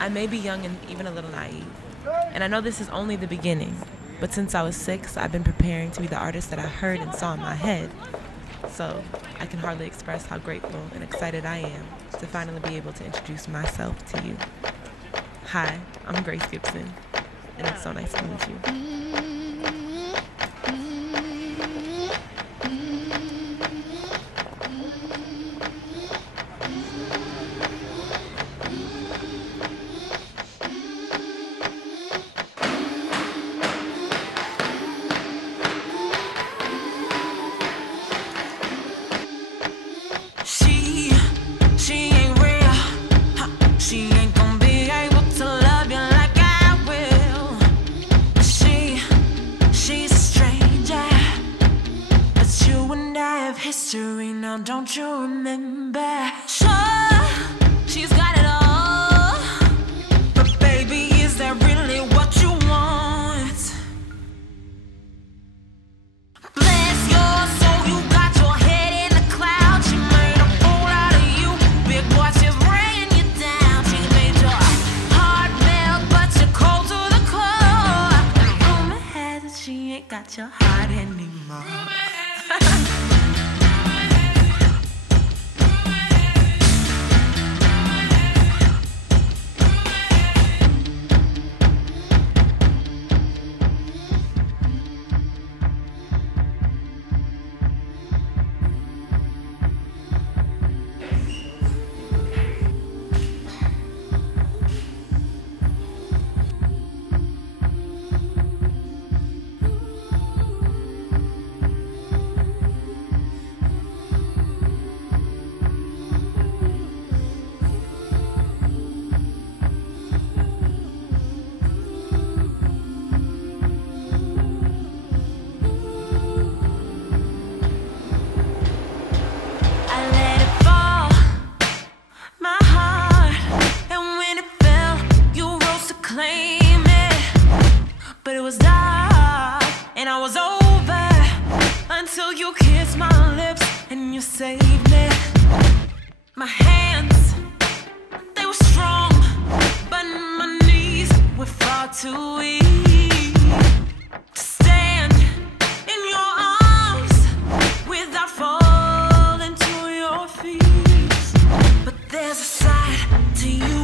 I may be young and even a little naive, and I know this is only the beginning, but since I was 6, I've been preparing to be the artist that I heard and saw in my head. So I can hardly express how grateful and excited I am to finally be able to introduce myself to you. Hi, I'm Grace Gibson, and it's so nice to meet you. History now, don't you remember? Sure, she's got it all, but baby, is that really what you want? Bless your soul, you got your head in the clouds. She made a fool out of you, big boy, she's bringing you down. She made your heart melt, but you're cold to the core. And rumor has it she ain't got your heart anymore. But it was dark and I was over until you kissed my lips and you saved me. My hands, they were strong, but my knees were far too weak to stand in your arms without falling to your feet. But there's a side to you